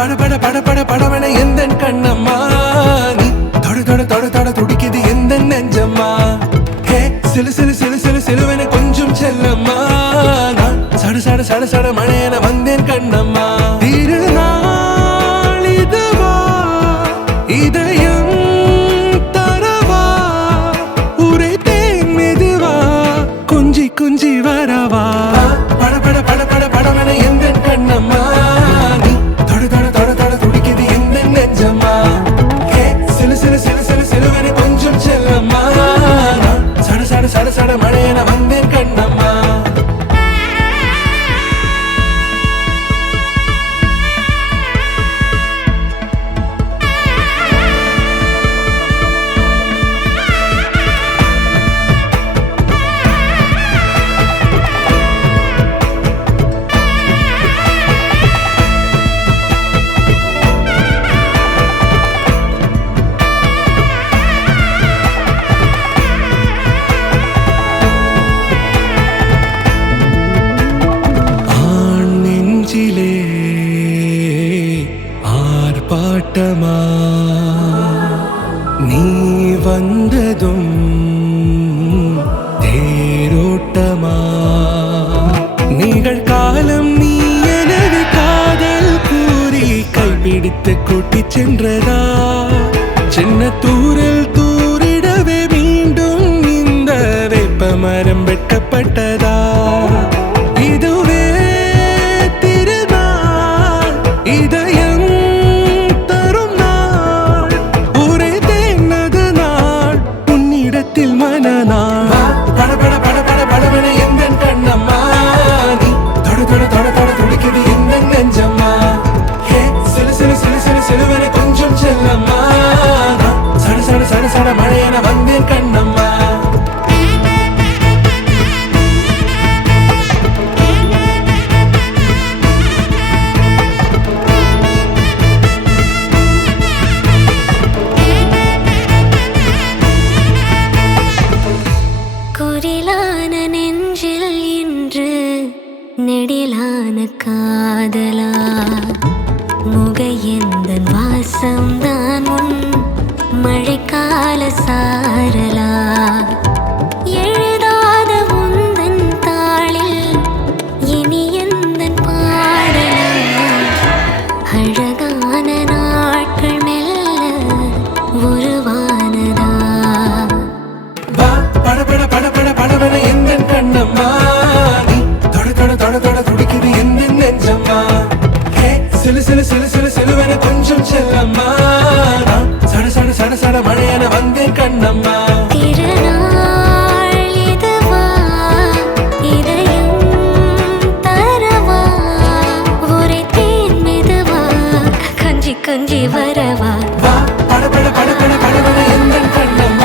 பட பட பட பட படவன எந்த கண்ணம்மா நீ தொட தொட தொட தொட துடிக்குது எந்த நெஞ்சம்மா ஹே சிலு சிலு சிலு சிலு சிலுவன கொஞ்சம் செல்லம்மா நான் சட சட சட சட மழையன வந்தேன் கண்ணம்மா திருநாள் இதுவா இதயம் தரவா உரைத்தேன் மெதுவா கொஞ்சி கொஞ்சி வரவா பட பட பட பட படவன எந்த கண்ணம்மா நீ தொட தொட தொட தொட துடிக்குது எந்த நெஞ்சம்மா ஹே சிலு சிலு சிலு சிலு சிலுவன கொஞ்சம் செல்லம்மா நான் சட சட சட சட மழையன வந்தேன் கண்ணம்மா ஆர்ப்பாட்டமா நீ வந்ததும் தேரோட்டமா நிகழ்காலம் நீ எனது காதல் கூறி கைப்பிடித்து கூட்டிச் சென்றதா சின்ன தூரில் தூரிடவே மீண்டும் இந்த வேப்ப மரம் வெட்கப்பட்டதா இதுவே திருநாள் இதயம் தரும் நாள் உரைத்தேனது நாள் உன்னிடத்தில் மனநாள் பட பட பட பட படவன எந்த கண்ணம்மா நீ தொட தொட தொட தொட துடிக்குது எந்த நெஞ்சம்மா ஹே சிலு சிலு சிலு சிலு சிலுவன கொஞ்சம் செல்லம்மா சட சட சட சட மழையன வந்தேன் கண்ணம்மா குரிலான நெஞ்சில் இன்று நெடிலான காதலா முகையெந்தன் வாசம்தான் உன் மழைக்கால சாரலா எழுதாத உந்தன் தாளில் இனி எந்தன் பாடலா அழகான நாட்கள் மெல்ல உருவானதா பட பட பட பட படவன எந்த கண்ணம்மா நீ தொட தொட தொட தொட துடிக்குது எந்த நெஞ்சம்மா ஹே சிலு சிலு சிலு சிலு சிலுவன கொஞ்சம் செல்லம்மா நான் சட சட சட சட மழையன வந்தேன் கண்ணம்மா திருநாள் இதுவா இதயம் தரவா உரைத்தேன் மெதுவா கொஞ்சி கொஞ்சி வரவா பட பட பட பட படவன எந்த கண்ணம்மா